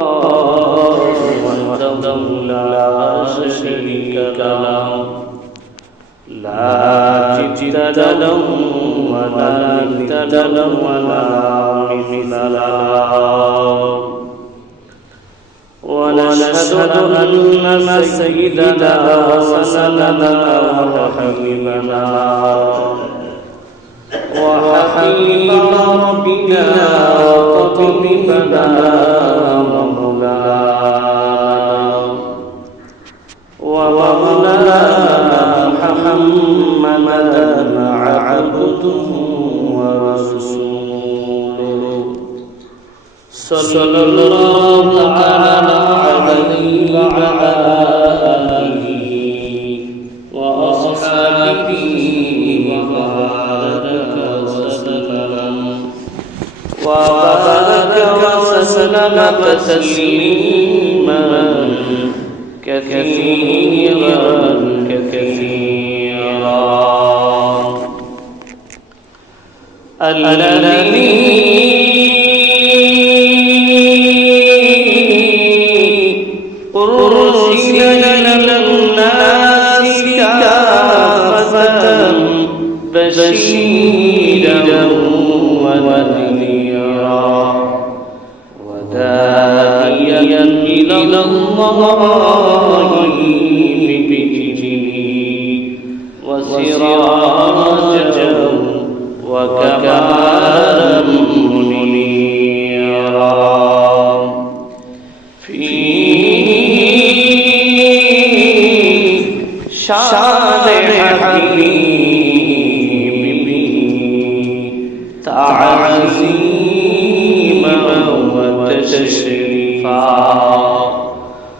وحده لا شريك له لا جد له ولا مثل له ولا مثل له ونشهد أن سيدنا وسندنا وحبيبنا وحبيب ربنا وطبيبنا ومولانا محمدا عبده ورسوله صلى الله تعالى عليه وعلى آله وأصحابه وبارك وسلم تسليما كثيرا الذي أرسل للناس كافة بشيرا ونذيرا وداعيا إلى الله بإذنه وسراجا وكمالا منيرا في شان حكيمه تعظيما وتشريفا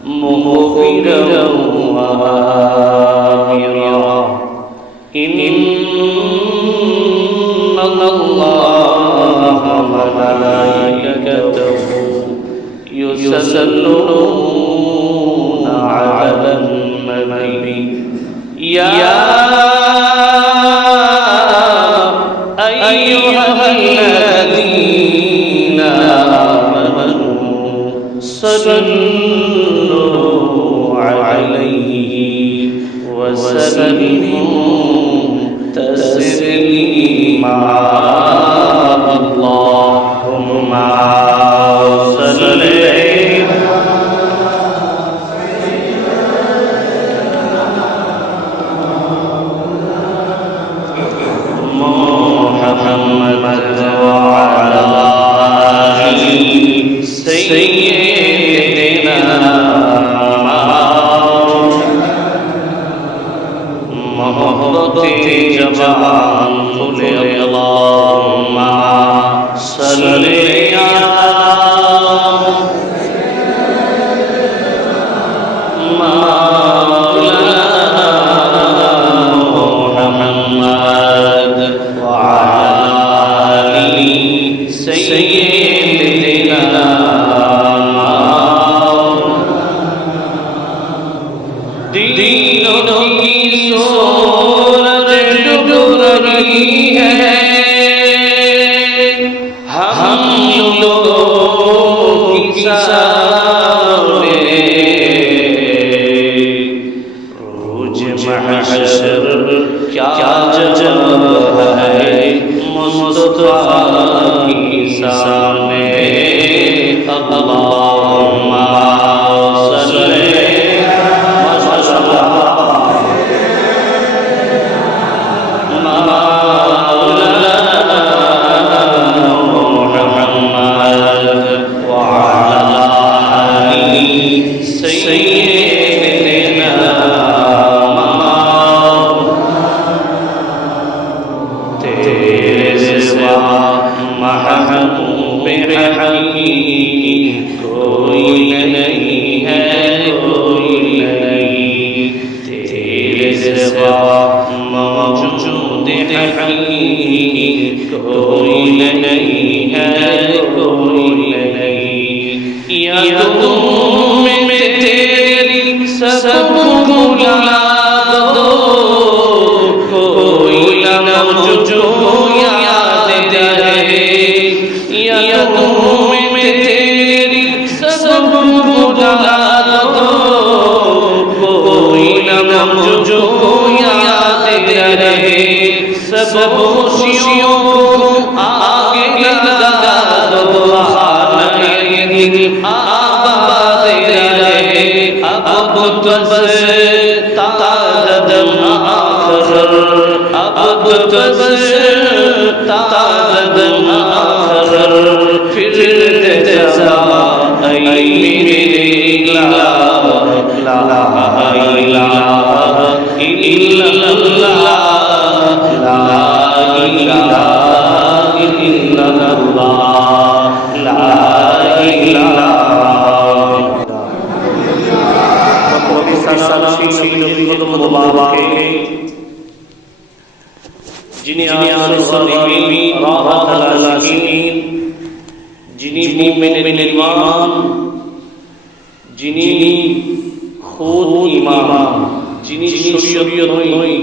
مغفرا وآمرا إن الله وملائكته يصلون على النبي يا أيها الذين آمنوا صلوا عليه وسلموا تسليما اللهم صل محمد وعلى آله سيدنا محبت جبان خلق اللهم صل على محمد وعلى آله سيدنا दीनों की सूरज डूब रही है हम लोगों की सामने रोज महशर क्या जब है मुस्तफा की सामने अल्लाहुम्मा सल्ली सब बुला दो, कोई न मुझको याद रहे, सब खुशियों को आगे लगा दो, खाना ये दिल आबाद रहे, अब तो बस ताकदम आखिर, अब तो बस ताकदम आखिर, फिर जज़ा ऐ मेरे इलाह, ला इलाहा इल्लल्लाह, ला इलाहा इल्लल्लाह, ला इलाहा। जिन्हें जिन्हीं मोमिन ईमान, जिन्हीं खुद ईमान, जिन्हीं शरीयत नई,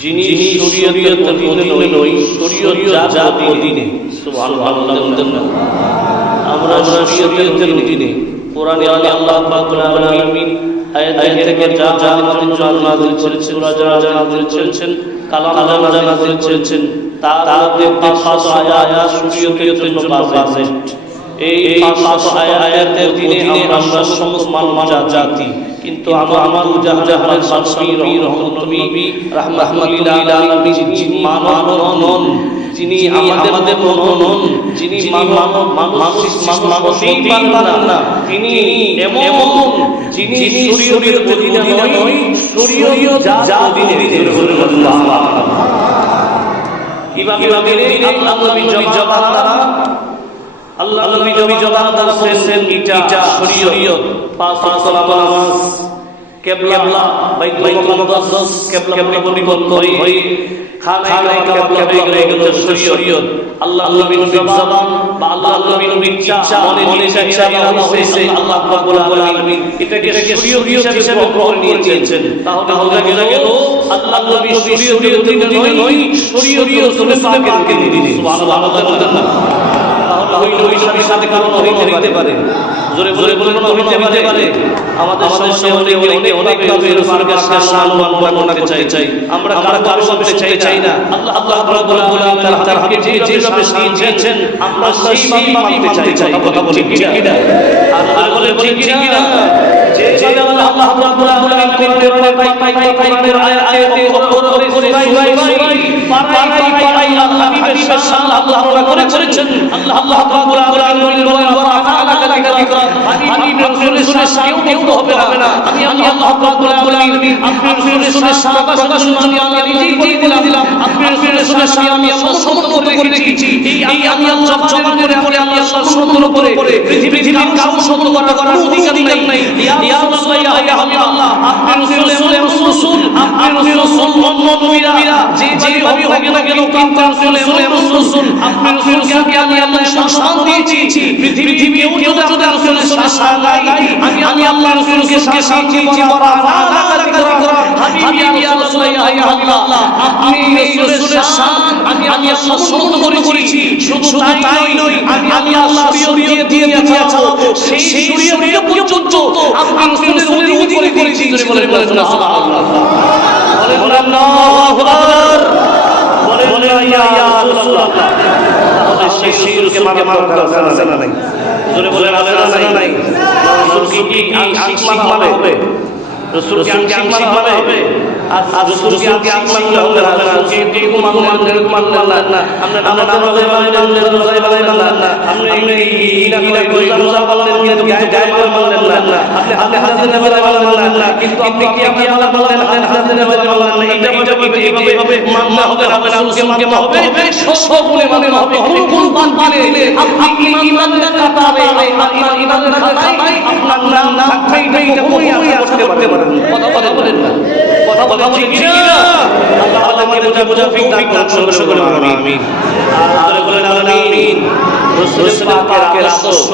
जिन्हीं शरीयत अधीन नई, शरीयत जात अधीने, सुबहानाल्लाह, আমরা শরীয়তের অধীনে কোরআনে আল্লাহ পাকুল আলামিন আয়াত থেকে যা আমাদের জন্য নাযিল করেছেন, সূরা নাযিল করেছেন, কালাম নাযিল করেছেন, তার 500 আয়াত শরীয়তের জন্য বাজে। এই 500 আয়াতের অধীনে আমরা সমস্ত মানব জাতি, কিন্তু আমার জাহানের বাদশাহ রহমতুল্লাহি রাহমাতুল্লাহ আলাইহি যিনি মানব নন, যিনি আমাদের নন, যিনি মানুষই পারেন না, তিনি এমন যিনি শরীয়তের অধীনে নয়, শরীয়ত জাত অধীনে। কিভাবে আল্লাহ নবী জবান দ্বারা আল্লাহ নবী জবান দ্বারা বলেছেন এটা শরীয়ত, 5 ওয়াক্ত নামাজ, কিবলা বাইতুল মুকাদ্দাস, কিবলা পরিবর্তন হই, খানায়ে কিবলা হয়ে গেল শরীয়ত। আল্লাহ নবীর জবান বা আল্লাহ নবীর ইচ্ছা মনে ইচ্ছা বলা হয়েছে, আল্লাহ রাব্বুল আলামিন এটাকে শরীয়ত হিসেবে গ্রহণ নিয়েছেন। তাহলে গেল আল্লাহ নবী শরীয়তের অধীনে নয়, শরীয়ত রাসূলের পাকের অধীনে। সুবহানাল্লাহ। ওই নবীর সাথে কারণ হইতে পারে, জোরে জোরে বলেন হইতে পারে। আমাদের সামনে অনেক ভাবে রাসূলের পাকের সম্মান করতে চাই, আমরা কারো সাথে চাই না। আল্লাহ রাব্বুল আলামিন তার হাবিবকে যেভাবে শিখিয়েছেন আমরা সেইভাবেই মানতে চাই। কথা বলি ঠিক কিনা? আর বলে ঠিক কিনা? যেভাবে আল্লাহ রাব্বুল আলামিন কোরআনের আয়াতে অক্ষর করে সূরায় পাড়ায় হাবিবের শান আল্লাহ তাআলা করেছেন। আল্লাহ রাব্বুল আলামিন বলেন ওয়া আ'লাকা যিকরা, হাবিব রাসূলের শান কেউ হবে না। আমি আল্লাহ রাব্বুল আলামিন আপনার রাসূলের শান প্রকাশ জন্য আমি নিজেই বলে দিলাম, আপনার রাসূলের শান আমি আল্লাহ সমর্থন করে রেখেছি। এই আমি আল্লাহ জবান করে আমি আল্লাহ সমর্থন করে পৃথিবীর কারো সমর্থন করার অধিকার নাই। ইয়া রাসূলুল্লাহ, ইয়া হাবিবাল্লাহ, আপনার রাসূল, আপনার রাসূল অন্য নবীরা যে ভাবে হোক না কেন, আপনার রাসূল, আপনার রাসূলকে আমি আল্লাহ শান দিয়েছি। পৃথিবী কেউ যদি রাসূলের শান নাই, আমি আল্লাহ রাসূলকে শান দিয়েছি। ওয়া আ'লাকা যিকরা, হাবিবি ইয়া রাসূলুল্লাহ, ইয়া হাবিবাল্লাহ, আপনি রাসূলের শান আমি আল্লাহ সমর্থন করেছি। শুধু তাই নয়, আমি আল্লাহ শরীয়ত দিয়ে চালাবো, সেই শরীয়ত পর্যন্ত আপনি রাসূলের উপরে করেছি। বলেন সুবহানাল্লাহ, বলেন আল্লাহু আকবার, বলেন ইয়া রাসূলুল্লাহ। সেই শরীয়তকে মানার দরকার আছে না নাই? জোরে বলেন আছে না নাই? রাসূলকে কি আংশিক মানতে হবে? রাসূলকে আংশিক মানতে হবে, আর রাসূলকে আংশিক মানতে হবে না। রাসূলকে কি মানলেন না, আমরা নামাজে মানলেন না, আপনি ইনা কই রোজা মানলেন কিন্তু গায়ে মানলেন না, আপনি হাজির নামাজে মানলেন না, কিন্তু আপনি কি মানলেন হাজির নামাজে মানলেন না। এটা এইভাবে মাননা হবে না, রাসূলকে মানতে হবে, সবগুলো মানতে হবে। কোন পান দিলে আপনি ইমানদার খাতায় আর ইমানের খাতায় আপনার নাম থাকতেই নেই, এটা কোই আসতে পারতে পারে। কথা বলেন না, কথা বলছি কি না? আল্লাহ আমাদেরকে বোঝা ফিক দান করুন, আমিন। আর বলেন আমিন। রাসূল পাকের আদর্শ,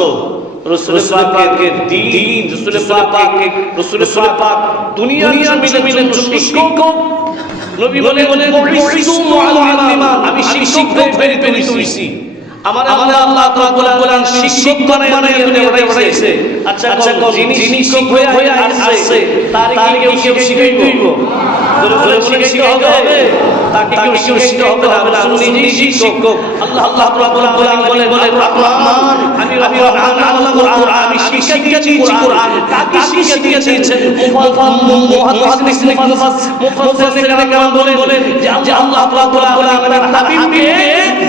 রাসূল পাকের দ্বীন, রাসূল পাক দুনিয়ার জমিনের শিক্ষক। নবী বলে মুআল্লিমান, আমি শিক্ষক হয়ে তৈরি হইছি। আমার আল্লাহ রাব্বুল আলামিন শিক্ষক বানায় দুনিয়াতে পাঠাইছে। আচ্ছা যিনি শিক্ষক হয়ে আসছে তার কি কেউ শিখাইবে? বলে শিখাইতে হবে, তাকে কেউ শিখাইতে হবে না, রাসূল নিজেই শিক্ষক। আল্লাহ রাব্বুল আলামিন বলেন রহমান, আমি রহমান আল্লাহ কোরআন, আমি শিক্ষা দিয়েছি কোরআন। কাকে শিক্ষা দিয়েছেন? মুফাসসিরিন কেরাম বলেন যে আল্লাহ রাব্বুল আলামিন হাবিবকে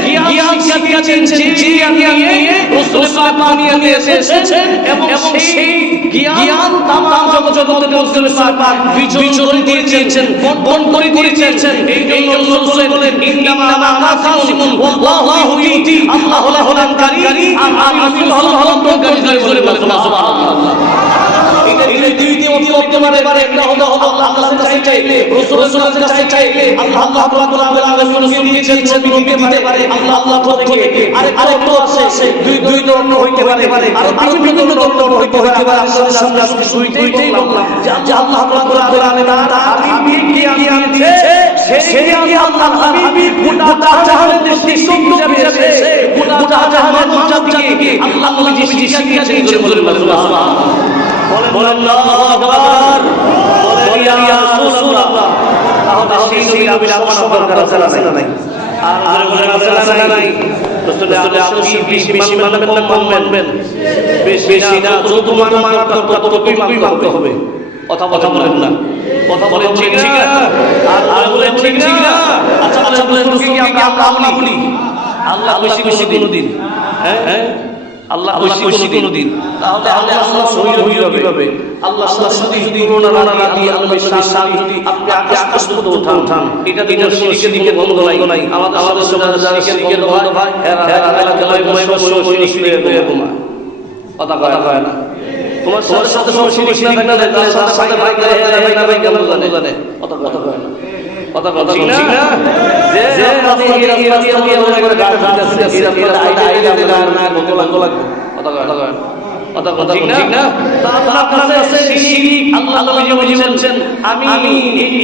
জ্ঞান শিক্ষা দিয়েছেন, যে জ্ঞান নিয়ে রাসূল পাক দুনিয়াতে এসেছেন এবং সেই জ্ঞান তামাম জগতের রাসূল পাক বিচরণ করে দিয়েছেন, বন্টন করে দিয়েছেন। এই জন্য রাসূল বলেন ইন্নামা আনা কাসিমুন ওয়াল্লাহু ইউতি, আল্লাহ হলেন কারি আর আমি হলাম প্রকারী। সুবহানাল্লাহ। এই দুইটি হতে পারে, একটা হলো আল্লাহ চাইলে, রাসূল চাইলে আল্লাহ রাব্বুল আলামিন দিয়েছেন, দিতে পারে আল্লাহ পক্ষ থেকে। আরেকটা আছে দুই ধরনের হইতে পারে, আর বিভিন্ন ধরনের হইতে পারে। আমরা দুইটাই বললাম যে আল্লাহ রাব্বুল আলামিন তার হাবিবকে জ্ঞান দিয়েছে, সেই জ্ঞান আল্লাহ হাবিব গোটা জাহানের শিক্ষক হিসেবে এসে গোটা জাহানের জাতিকে আল্লাহ নবী শিক্ষা দিয়েছেন। সুবহানাল্লাহ। বলেন আল্লাহু আকবার, বলেন ইয়া রাসূলুল্লাহ। তাহলে সেই নবীর সম্মান করা আছে না নাই? আর বলেন আছে না নাই? রাসূলের আদর্শ বেশি মানবেন, কম মানবেন? বেশি না, যত মানবেন ততটুকুই মানতে হবে। কথা বলেন না, কথা বলেন ঠিক না? আর বলেন ঠিক না? আচ্ছা বলেন কি আমরা বলি আল্লাহ বেশি কোনদিন? হ্যাঁ, আল্লাহ বেশি কোনদিন? তাহলে আল্লাহ সহিহ কিভাবে? আল্লাহ যদি করোনা না দিয়ে আল্লাহ বিশ্বাস যদি আপনি আকাশ পর্যন্ত উঠান, এটা শিরকের দিকে বন্ধ নাই। আমাদের সমাজে যারা শিরকের বন্ধ হয় এরা গলায় শিরকে ঘুমা। কথা কয় না। তোমার সাথে শিরক না থাকলে তার সাথে ভাই কেমন জানে? কথা কয় না। কথা ঠিক না? যে আপনি মনে করে গাছ দিতেছে, আইডিয়া না বলতে লাগবে। কথা ঠিক না? আপনার কাছে শিরক আল্লাহ নবী বলেছেন আমি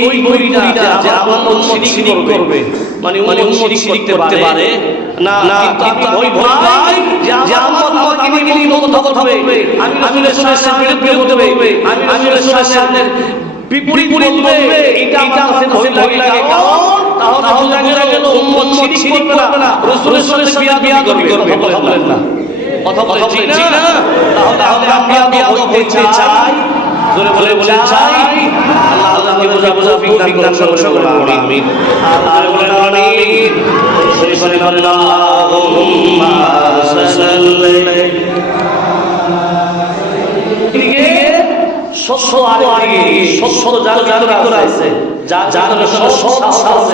ওই বইটা যে আমার উম্মত শিরক করবে, মানে উম্মত শিরক করতে পারে না, কিন্তু ওই ভয় যে আমার আমাকে নিয়ে কথা বলবে, আমি রাসূলের সামনে বিরুদ্ধে বলবে, আমি রাসূলের সামনে বিপরীত বলবে, এটা আমার কাছে ভয় লাগে। তাহলে বোঝা গেল উম্মত শিরক করবে না, রাসূলের সাথে বিয়াদবি করবে। কথা বলেন না, কথা বলেন ঠিক না? তাহলে আমরা হইতে চাই, জোরে বলে চাই। আল্লাহ আমাকে বোঝা দান করুন। আমিন। আর বলেন আমিন। শরীফ বলেন আল্লাহুম্মা সাল্লি যার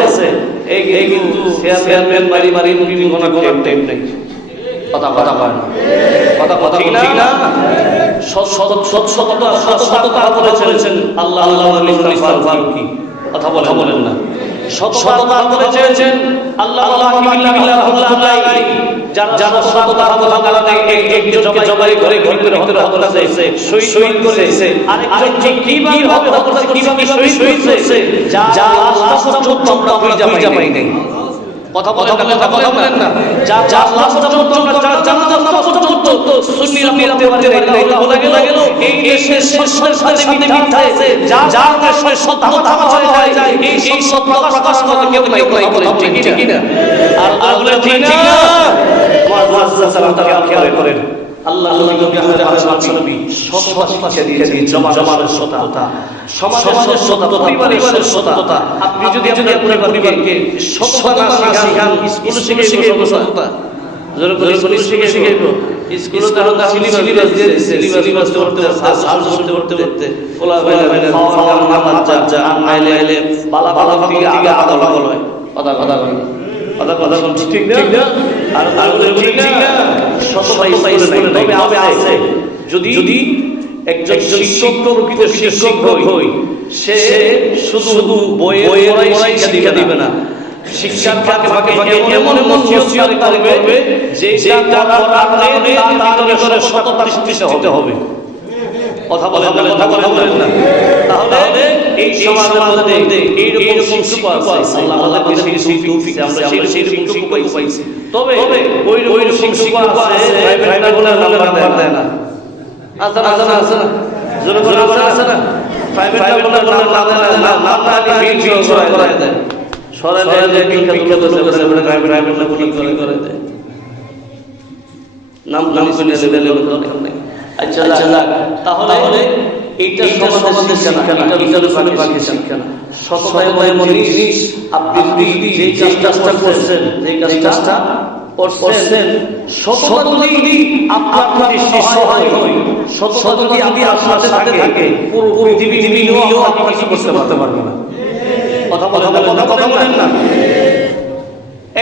আছে, এই কিন্তু চেয়ারম্যান বাড়ি টাইম নেই। কথা ঠিক না? সততা করেছেন আল্লাহ ফারুকী। কথা বলেন না। সততা করেছেন আল্লাহ যারা সততা জবাই করে হত্যা শহীদ করেছে। আরেকজন কিভাবে শহীদ করেছে যা লাশ পর্যন্ত আমরা খুঁজে পাই নাই। কথা বলেন না। যা লাশ পর্যন্ত জানাজার নামাজ পর্যন্ত সুন্নিরা পড়তে পারে না। গেল এই দেশের সাথে মিথ্যা আছে, যার দেশে সত্যতা হয়ে যায়, এই সত্যতা প্রকাশ করা কেউ নাই। বলেন ঠিক কি না? আর বলেন ঠিক না? মুআজ্জাজ সালামটাকে খেয়াল করেন। আল্লাহ নবী সততা দিয়েছেন, জমানের সততা, সমাজের সততা, পরিবারের সততা। আপনি যদি আপনার পরিবারকে সততা না শিখান, স্কুলে শিখাইব সততা। সিলেবাস করতে ওলা কথা ঠিক না? আর ঠিক না? আছে যদি একজন শিক্ষক হই, সে শুধু বইয়ের শিক্ষা দিবে না, শিক্ষার ফাঁকে এমন নসিহত করবে যেটা করার কারণে তার ভিতরে সততা সৃষ্টি হবে। কথা বলেন না। তাহলে এই সমাজের মধ্যে এইরকম শিক্ষা আছে, আল্লাহ আমাদের সেই তৌফিক আমরা সেই রকম শিক্ষা পাইছি। তবে ওই রকম শিক্ষা আছে প্রাইভেট বলে নাম্বার দেয় না। আছে না জোরে আছে না প্রাইভেট বলে নাম্বার দেয় না, নাম্বার দিয়ে ভিড় করে দেয়। সরালে যে বিখ্যাত লোক আছে বলে প্রাইভেট বলে করে দেয়। নাম শুনে দিলে দরকার নেই। আচ্ছা তাহলে এইটা সমাজের শিক্ষা না, এটা হলো বাকি শিক্ষা না। সততায় মনে জিনিস আপনি যে কাজটা করছেন, যে কাজটা করছেন সততা যদি আপনার সহায় হয়, সততা যদি আপনার সাথে থাকে, পুরো পৃথিবী নিয়েও আপনি কিছু করতে পারবেন না। কথা বলেন না।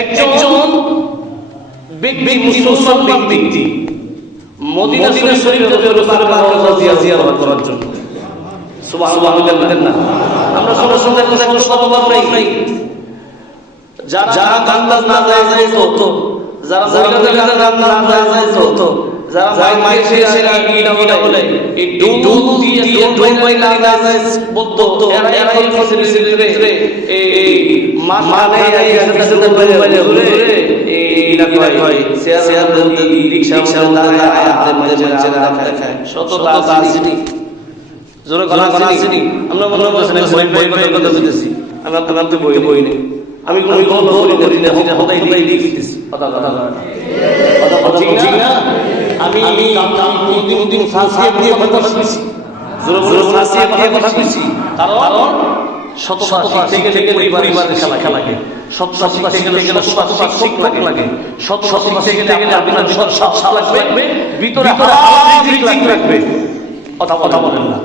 একজন মুসলমান ব্যক্তি মদিনা শরীফে জিয়ারত করার জন্য, সুবহানাল্লাহ, আমরা সবার কথা নাই। যারা গান বাজনা যায় তো, যারা গান বাজনা যায় তো, যারা মাইক দিয়ে বলে এই ঢোল দিয়ে ঢোল বাইলা যায় বলতো, এরা এই ফসিলিটিতে এই মানে সাথে বাইরে ঘুরে এই না কয় শেয়ার রিকশা দাঁড়ায় আয়াতের মধ্যে দেখায়। সততা আসেনি, জোরে গলা আসেনি। আমরা মনে করছেন বই কথা বলতেছি, আমি আপনাদের বই নেই, আমি কোনো করি না, হতাই লিখতেছি। কথা ঠিক না। আমি দিন ফাঁসিয়ে দিয়ে কথা বলছি, জোরে ফাঁসিয়ে কথা বলছি। কারণ সততা থেকে পরিবারের খেলাকে, সততা শিখতে গেলে সততা শিক্ষক লাগে, সততা শিখতে গেলে আপনার ভিতর সাহস লাগবে, ভিতরে হালাল লাগবে। কথা বলেন না।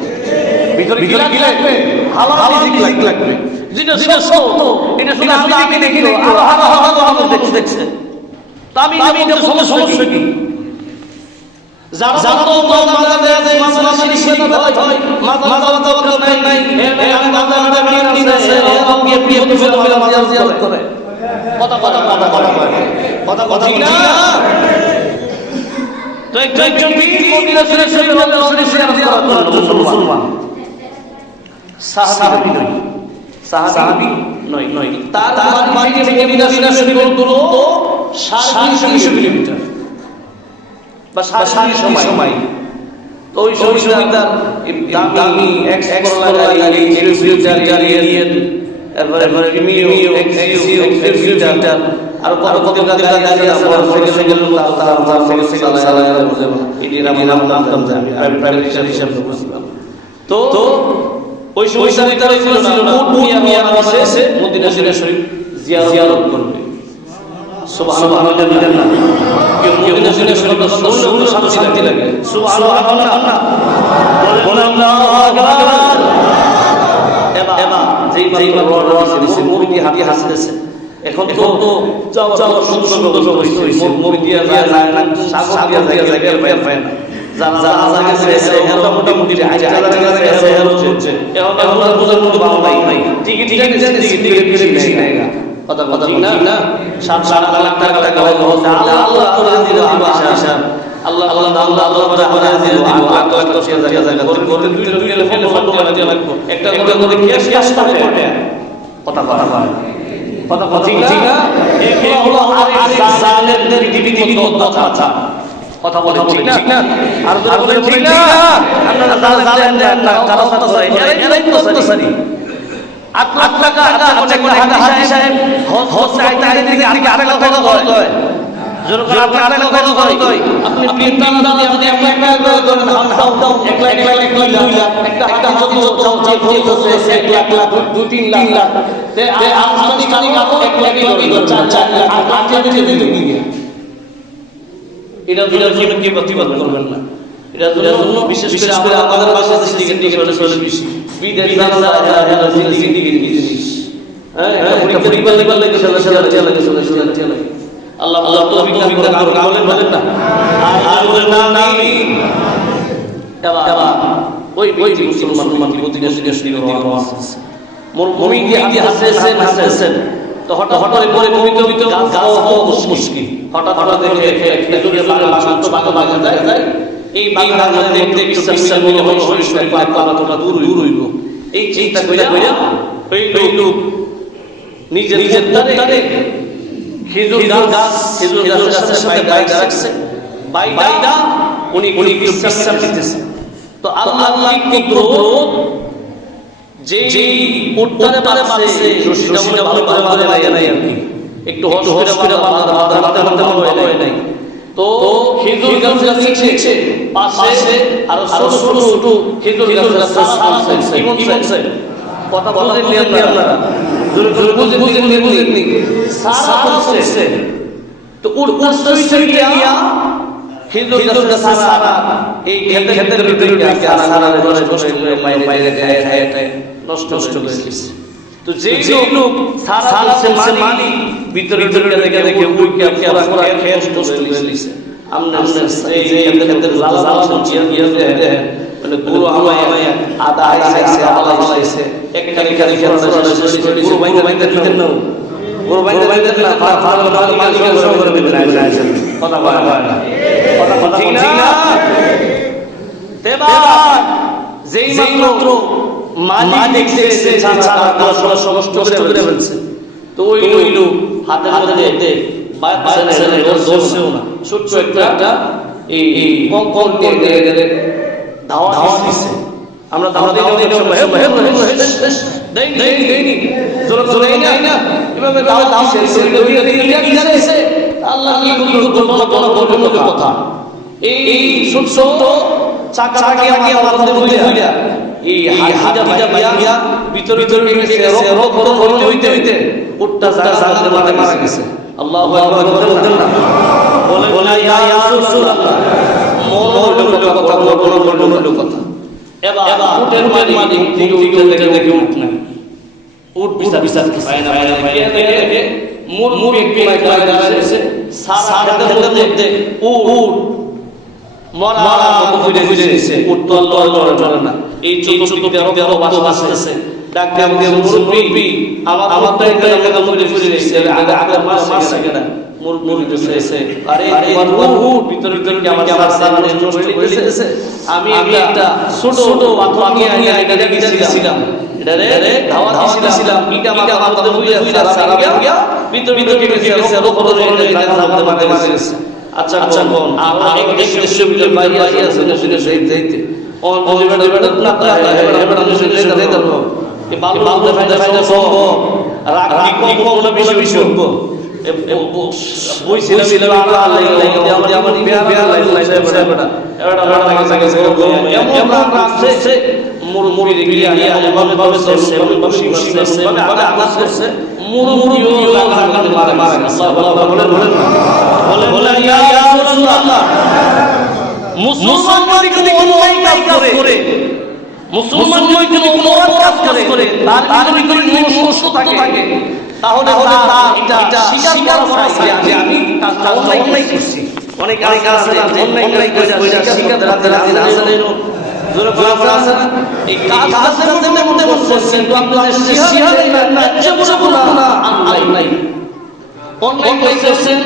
ভিতরে কি লাগবে? হালাল রিজিক লাগবে। যেটা সত্য, এটা শুনে আল্লাহ আমি দেখিল, আল্লাহ দেখছে। তা আমি এটা সমস্যা কি? যারা তো মাথা দেয়া যায়, মাথা শিখতে হয়, মাথা নাই, আমি মাথা নিয়ে আছে, এবং বিয়ে মাথা করে। কথা ঠিক না। তো একজন মদিনা শরীফে মুসলমান সাহাবী নয়, তার বাড়ি থেকে মদিনা শরীফের দূরত্ব 350 কিলোমিটার বা 350 সময়। তো ওই সময় তার দামি এক্সপ্লোরার গাড়ি, গাড়ি এরপরে প্রিমিয়াম এক্সিউটার আর কত গাড়ি আছে, মোটরসাইকেল মোটরসাইকেল চালায় বুঝে এটির নাম জানি, প্রাইভেট হিসাব বুঝলাম। তো ওই সময় তারা ছিল না, মিয়া আছে মদিনা শরীফ জিয়ারত করবে। সুবহানাল্লাহ। মদিনা শরীফ শুনলে শান্তি লাগে। সুবহানাল্লাহ বলেন আল্লাহু আকবার। এবার যেই বড় মুরগি হাতি হাসতেছে, এখন তো যাও সুন্দর হইছে, মুরগি দিয়া যায় না, সাগর দিয়া যায় বের না। যারা আগে গেছে এরা মোটামুটি আগে গেছে এরা হচ্ছে এখন বুঝার মতো ভালো নাই। ঠিক বেশি নাই না। কথা ঠিক না। 7 লাখ টাকা আল্লাহ তো রাজি দিব। আল্লাহ করে হাজির দিব। 8,10,000 টাকা করে দুইটা ফোন লাগবে, একটা করে ক্যাশ করে। কথা ঠিক না। এগুলো হলো আরেক জালেমদের বিধিবদ্ধ কথা। কথা বলে ঠিক না। আর বলে ঠিক না, আপনারা জালেম দেন না, তারা সত্য এরাই সত্যি। 8 লাখ টাকা হাজি সাহেব হজ চাইতে দিকে আরেক টাকা কয়, জোর করে আপনি আরেক টাকা কয়। আপনি 3 টাকা দিয়ে আপনি 1 লাখ টাকা করে ধরেন, দাও 1 লাখ 2 লাখ, একটা হাজি হচ্ছে 1 লাখ 2-3 লাখ, তে আমদানি কানি 1 লাখ 4 লাখ, আর দিয়ে দিকে এটা জন্য কি প্রতিবাদ করবেন না। এটার জন্য বিশেষ করে আমাদের বাংলাদেশ দিকে চলে বেশি বিদেশ জিনিস, হ্যাঁ পরিবার লাগে চলে। আল্লাহ তৌফিক দান করুন। বলেন না আর বলেন না। এবার ওই মুসলমান মদিনা শরীফের মুমিন দিয়ে হাসতেছেন। তো হঠাৎ করে পবিত্র গাছ মুশকিল, হঠাৎ দেখে যায় এই বাংলার মধ্যে বিশ্বাস মিলে শরীর কতটা দূর হইল এই চিন্তা কইরা ওই লোক নিজের দ্বারে খেজুর গাছের সাথে বাইক রাখছে বাইটা উনি বিশ্বাস দিতেছে তো আল্লাহ কি ক্রোধ যেই উঠতে পারছে রশিটা ভালো করে লাগে নাই আর কি একটু হসপিটাল বাঁধা হয় নাই তো খেজুর গাছের নিচে পাশে আর ছোট ছোট খেজুর গাছ আছে কি বলছে কথা বলা নিয়ম আপনারা বুঝেননি সারা হচ্ছে তো উঠতে গিয়া খেজুর গাছের সারা এই ক্ষেতের ভিতরে সারা বাইরে খায় নষ্ট করে দিয়েছে তো যেই লোক সারা মানি ভিতরে দেখে উইকে পুরা খেত নষ্ট করে দিয়েছে আমরা এই ক্ষেতের জালা চিয়া দিয়ে মানে গুরু আমায় আদা আইছে আলা আইছে একটা গুরু বাইতে দিতেন না গুরু বাইতে না মালিক সব করে দিতেন কথা বলা হয় না কথা ঠিক না এবার যেই মাত্র মালিক দেখছে ছাড়া সমস্ত করে ফেলছে তো ওই লোক হাতের মধ্যে বাচ্চা ধরছেও না ছোট্ট একটা এই কম দিয়ে ধাওয়া দিচ্ছে আমরা ধাওয়া দেইনি জোরে দেই না এভাবে ধাওয়া দিচ্ছে আল্লাহ কি কথা এই ছোট চাকা আমার মধ্যে হইলা এই হাজা ভাইয়া ভিতরে গেছে রোগ হইতে উটটা জাহাজের মধ্যে মারা গেছে আল্লাহু আকবার বলেন না বলে ইয়া রাসূলুল্লাহ মন কথা এবার উটের মালিক দেখে উঠ না উট বিচার পায় না দেখে মুর একটু দাঁড়াইছে সারা খেতের মধ্যে উট মরা বুঝে দিয়েছে উট তো আল্লাহ চলে না এই ছোট তেরো বাসতেছে ডাক্তার মুরব্বি আমার তো একটা জায়গা মধ্যে ফুলে দিয়েছে আগের মাস থেকে না মুরব্বি দিতেছে আরে উট ভিতরে কি আমার সারা নষ্ট করে দিয়েছে আমি একটা ছোট পাথর নিয়ে এটা গিয়েছিলাম এটারে ধাওয়া দিয়েছিলাম ইটা মাথা মধ্যে ফুলে সারা গিয়া ভিতরে গেছে রোগ করে এটা আমাদের মাঝে গেছে আচ্ছা কোন আর এক দেশের ভিতরে বাইরে আছে শুনে যাইতে অন লিমিটেড না এবারে যাইতে পারবো এই বালু ফায়দা সব রাগ কোন বেশি করব বইছিলাম আমার বিয়ার লাইছে বড় এটা লাগে এমন রাখছে মুরমুরি গিয়া ভাবে সে বসি ভাবে আঘাত করছে মুরমুরিও লাগাতে মারা গেছে আল্লাহ বলেন ইয়া রাসূলুল্লাহ মুসলমান যদি অন্যায় কাজ করে মুসলমান যদি কোনো অপরাধ কাজ করে তার ভিতরে মনুষ্য থাকে তাহলে এটা স্বীকার করা যে আমি অন্যায় করছি অনেক আছে অন্যায় করে স্বীকার করতে রাজি আছে এই কাজের মধ্যে বলছেন কিন্তু আপনাদের সিহারে না না নাই অন্যায় করছেন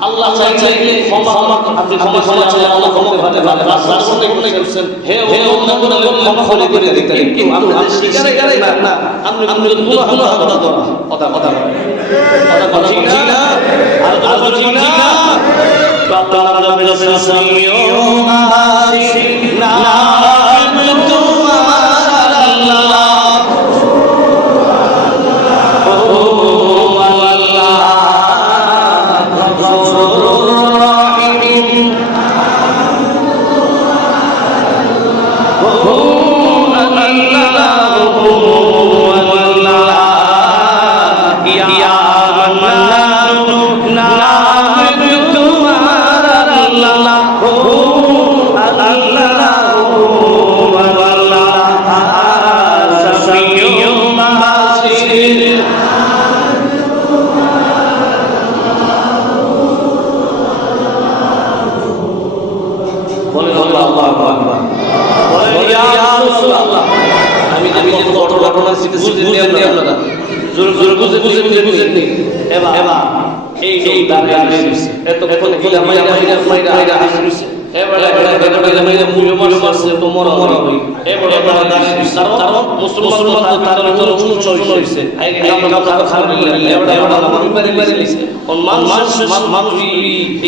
আল্লাহ চাইলে ক্ষমা আপনি ক্ষমা চাইলে আল্লাহ ক্ষমা করতে পারেন রাসূল সাল্লাল্লাহু করছেন হে অন্য কোন লোক ক্ষমা করে দিতেন কিন্তু আপনাদের স্বীকারে না আপনি কথা ঠিক না আর ঠিক না বাবা মেরে সামিও মাসি না এবার এই দাঁড়িয়ে এত এখন মাইরা এবারে মূল্য মারছে তো মরা হই এবারে কারণ মুসলমান তো তার ভিতরে অনুচয় হইছে এই কামটা খারাপ লাগলে এবারে আমার উপরে মেরে দিছে কোন মানুষ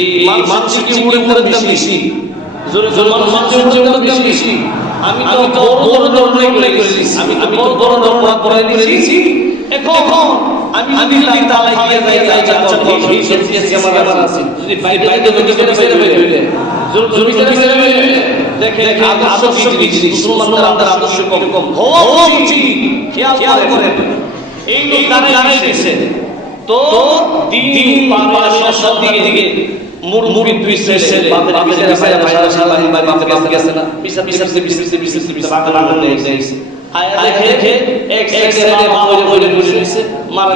এই মানসিক উপরে বেশি জোরে জোরে মানুষের উপরে বেশি আমি তো বড় ধরনের করেছি আমি তো বড় ধরনের পড়াই দিয়েছি এখন আমি যদি তালাই দিয়ে যাই এই সেন্সিয়াস আমার আছে যদি বাইরে যদি বের হইলে জোরে জোরে দেখে আদর্শ কি জিনিস মুসলমানদের আদর্শ কম হওয়া উচিত খেয়াল করেন এই লোক দাঁড়ায় দিয়েছে তো দিন পার সব দিকে মুরগি দুই ছেলে বাপের পিছে ভাইরা সারাদিন বাড়িতে গেছে না পিছে বাগান নিয়ে এসেছে আয় দেখে এক ছেলে মরে বসে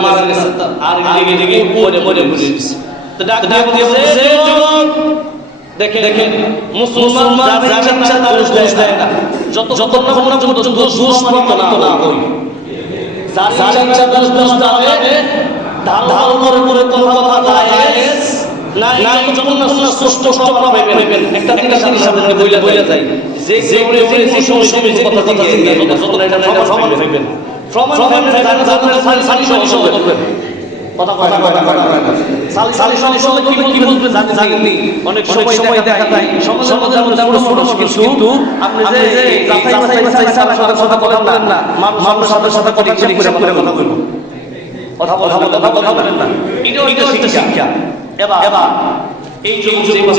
মারা গেছে আর দিকে মরে বসে তো ডাক দিয়ে বলছে যুবক দেখে মুসলমান যার দোষ দেয় না যতক্ষণ না দোষ প্রমাণিত না হয় যার ইচ্ছা দোষ দাঁড়াবে ধারণার উপরে কোনো কথা জায়েজ নাই যখন না স্পষ্ট পাবেন একটা জিনিস আপনাদের বইলা যায় যে সময় কথা দিয়ে যত এটা প্রমাণ পাবেন প্রমাণ সালি করবেন কথা সালি কি বলবেন জানেননি অনেক সময় দেখা যায় সমাজের মধ্যে কিন্তু আপনি যে যাচাই সাথে কথা বলেন না মানুষের সাথে কথা বলেন কথা বলেন না এটা শিক্ষা এবার এই যে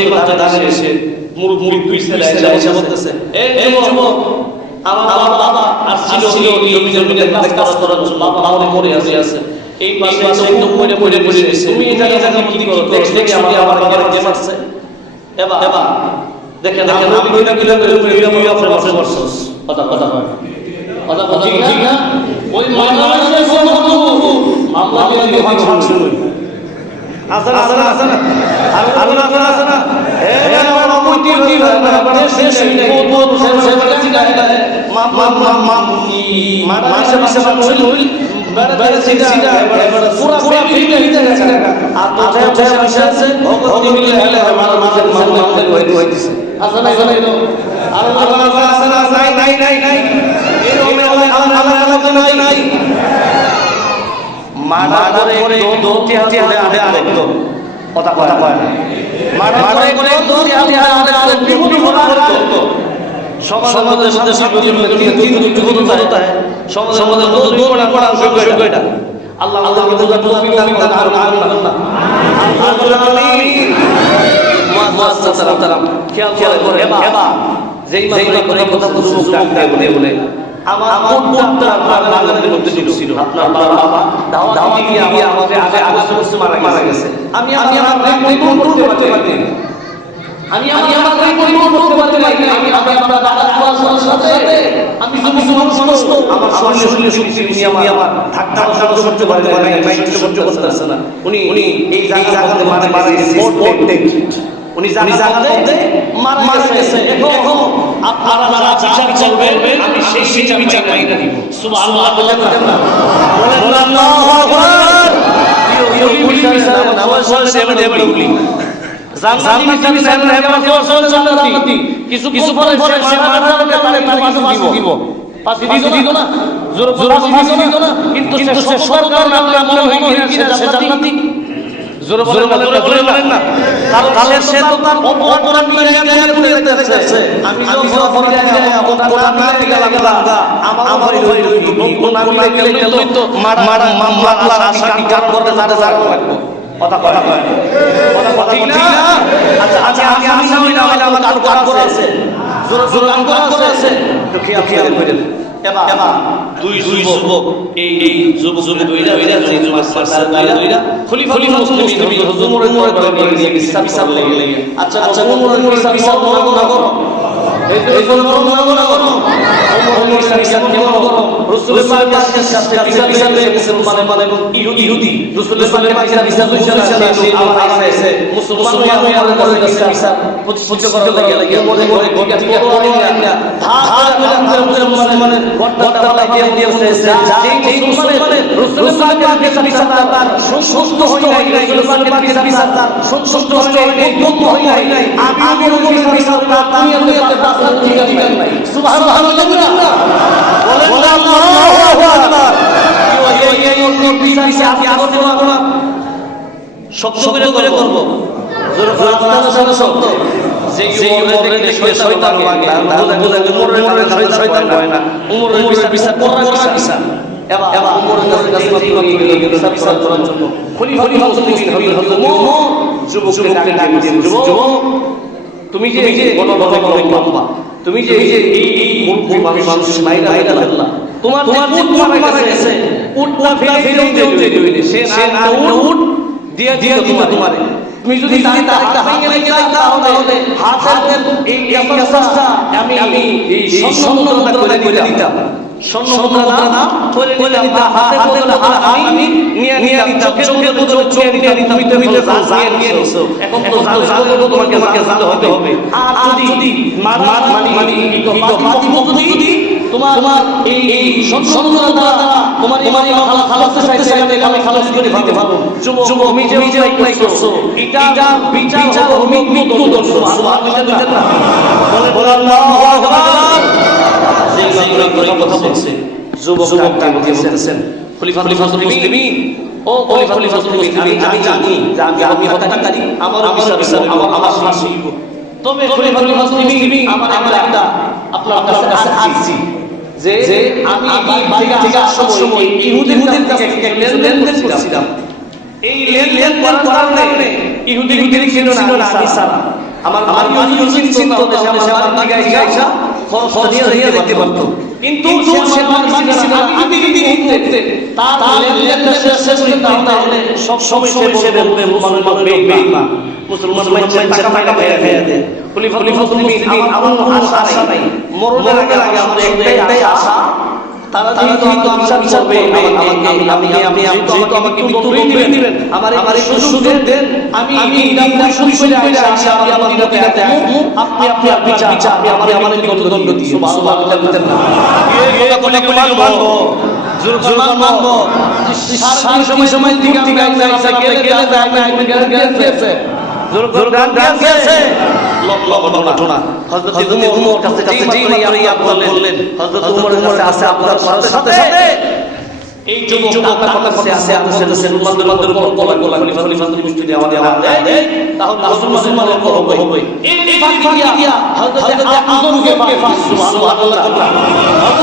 বাচ্চা দাঁড়িয়ে এসে মুরগি দুই ছেলে এসে বলতেছে এই যুবক আমার বাবা আর ছিল জমিতে কাজ করার জন্য বাবা মরে আছে এই পাশে একদম মরে বসে তুমি এই জায়গা কি করো দেখে আমার বাবার কে মারছে এবার দেখে নইলা কিলা করছস কথা ঠিক না ওই মামলার মামলা দিয়ে ভাগ শুনুন আসনা আমার মইতি না শেষ বহুত বেড়ে সিধা পুরা ফিরে গেছে আর তো আছে ভগত মিলে হেলে মার হইছে আসনা নাই এরকম আলাদা নাই মার্ডার করে দৌড়তে হাতে আরেকজন কথা কয় না মার্ডার করে দৌড়তে হাতে আরেক বিপদ করতো সমাজের সাথে সাংগঠনিক বিপদ হতা है সমাজের দৌড় পড়া এটা আল্লাহ আমাদেরকে তৌফিক দান করুন আমিন মুআজ্জাজাতারাম খেয়াল করে এবার যেই কথা মুখ ডাক বলে আমার মুখটা বাগানের মধ্যে ছিল আপনার বাবা দাওয়াত দিয়ে আমাকে আগে করতে মারা গেছে আমি আমার রিপোর্ট করতে পারি আমি আমার রিপোর্ট করতে পারি আমি আপনার দাদার পড়াশোনার সাথে আমি সমস্ত আমার শরীরে শক্তি নিয়ে আমার ধাক্কা সহ্য করতে পারি না মাইন্ড সহ্য করতে পারছে না উনি এই জায়গাতে মারা গেছে উনি জানাতে মারা গেছে এখন আপনারা বিচার করবেন আমি সেই বিচার মাইনা দিব সুবহানাল্লাহ বলেন না বলেন আল্লাহু আকবার নামাজ পড়ে বলি জান্নাতি মিশাল জান্নাতি কিছু পরে সে মারা যাবে তারে পাশে দিব পাশে দিও না জোর দিও না কিন্তু সে সরকার নামে মনে হয় কি সে জান্নাতি জোরে বলেন না তাহলে সে তো তার অপরাধ নিয়ে যেতেছে আমি যখন অপরাধ নিয়ে অপরাধ নিয়ে গেলাম আমার গুনাহ নিয়ে গেলে তো মামলা আসামি কাজ করতে তারে জানা লাগবে কথা ঠিক না আচ্ছা আমি সামনে আমার কাজ করে আছে জোরে কাজ করে আছে তো খেয়াল করেন এবার দুই যুবক এই যুবক দুইরা যে মাসা দুইরা খলিফা মুসলিম হুজুরের দরবারে নিয়ে বিচার লাগে আচ্ছা ওমরের বিচার মনে করো এই মনে করো ওমরের বিচার কেমন করো রাসূলের কাছে বিচার লেগে গেছে মানে ইহুদি রাসূলের বিচার সেই আমার আছে মুসলমান বিচার প্রতিষ্ঠা করা লাগে ওমরের ঠিক আছে মুসলমানের গর্দনটা লাগিয়ে দিয়েছে যেই মুসলমানের রাসূল পাকের বিচার তার সন্তুষ্ট হয় নাই, রাসূল পাকের বিচার তার সন্তুষ্ট হয় নাই, বন্ধ হয় নাই, আমি নবীর বিচার তার দুনিয়াতে বাঁচার ঠিকানা নাই। সুবহানাল্লাহ বলেন আল্লাহু আকবার। এই বিচার কি আসতে পারবো না? শক্ত করে করব। শক্ত যে উমরের দেখলে শয়তান লাগে, উমরের শয়তান হয় না, উমরের বিচার করার বিচার। এবার উমরের কাছে নিয়ে গেল বিচার করার জন্য। খলিফা মুসলিমিন হযরত উমর যুবককে ডাক দিলেন, যুবক তুমি যে গণভাবে লম্বা, তুমি যে এই মুলকি মানুষ মাইরা ফেললা, তোমার উট মারা গেছে, উটটা ফেলে দিলে সে না উট দিয়ে তোমারে, তুমি যদি তার একটা হাত ভেঙে দিতা তাহলে হাতের এই অবস্থাটা আমি এই স্বর্ণ মুদ্রা করে দিতাম, স্বর্ণ মুদ্রা না করে দিতাম, হাতের বদলে হাত আমি নিয়ে নিতাম, চোখের বদলে চোখ নিয়ে নিতাম, তুমি তো নিয়ে নিছো, এখন তো জানলে তোমাকে জানতে হবে। আর যদি মানি এই যদি তোমার এই স্বর্ণ মুদ্রা তোমার মামলা খালাস চাইছে, আমি খালাস করে দিতে পারবো। যুবক তুমি যে অ্যাপ্লাই করছো এটা বিচার হবে মৃত্যুদণ্ড। সুবহানাল্লাহ বলে আল্লাহু আকবার। যে কথা বলছে যুবক ডাক দিয়ে বলতেছেন, খলিফাতুল মুসলিমিন, ও খলিফাতুল মুসলিমিন, আমি জানি যে আমি হত্যাকারী, আমার বিচার আমার ফাঁসি। তবে খলিফাতুল মুসলিমিন আমার একটা আপনার কাছে আসছি যে আমি বাড়ি থেকে আসার সময় ইহুদিদের কাছে লেনদেন করছিলাম। এই লেনদেন করার কারণে ইহুদি ছিল না আমি সারা আমার ইহুদি ছিল, তাহলে সে আমার বাড়ি আইসা খরচ নিয়ে যেতে পারতো, কিন্তু সে বাড়ি ছিল না। আমি যদি তার লেনদেনটা শেষ করতাম তাহলে সব সময় সে বলবে মুসলমান বেঈমান, মুসলমান টাকা খেয়ে দেয়। খলিফাতুল মুসলিমিন আমার আশা নাই, মরণের আগে আমার একটাই আশা, তারা যেহেতু বিচার করবে আমি আমাকে মৃত্যু দিবেন, আমার একটু সুযোগ দেন, আমি সুযোগ আসা আমি আমার মদিনাতে আসবো, আপনি বিচার আপনি আমার মৃত্যুদণ্ড দিয়ে। সুবহানাল্লাহ বলতেন না, মানবো মানবো সারা সময় দিকে আমি গেছে ঘটনা হযরত উমর কাছে যেই বললেন, হযরত উমরের কাছে আছে আপনার সাথে এই যুবক আপনার কাছে আছে, মুসলমানদের উপর গোলা খলিফাতুল মুসলিমিন আমাদের দেয়, তাহলে মুসলমানের উপর হবে। এই ফাঁকি দিয়া হযরত আবুকে ফাঁস। সুবহানাল্লাহ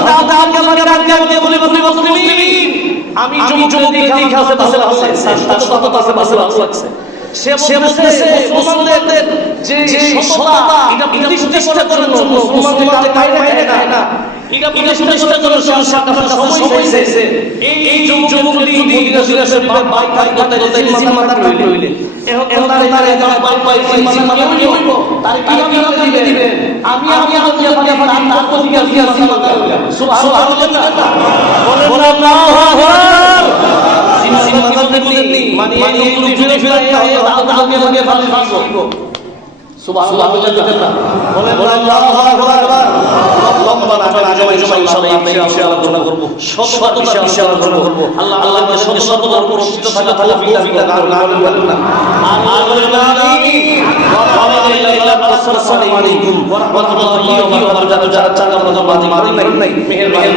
হযরত আবুকে ডাক দিয়ে বলে মুসলিমিন, আমি যুবক দেখে আছে পাশে লাগছে, সে বলতেছে মুসলমানদের যে সততা এটা প্রতিষ্ঠা করার জন্য মুসলমানদের বাইরে না, এটা প্রতিষ্ঠা করার জন্য আপনার সময় হয়েছে। এই যুবক যদি মদিনার বাই করতে মাথা লইলে এখন তার বাই মাথা হইব, তার কিভাবে দিবেন? আমি তার প্রতিজ্ঞা দিয়া সুবহানাল্লাহ বলেন আল্লাহু আকবার। মানে সুবহানাল্লাহ বলেন আল্লাহু আকবার। লম্বা না জমাই ইনশাআল্লাহ করব, সততা ইনশাআল্লাহ করব। আল্লাহ আমাদের সততার উপর স্থিত থাকা তৌফিক দান করুন না। আমিন। আসসালামু আলাইকুম ওয়া রাহমাতুল্লাহি ওয়া বারাকাতুহু। যারা চান আপনারা মাঝে মেহেরবানি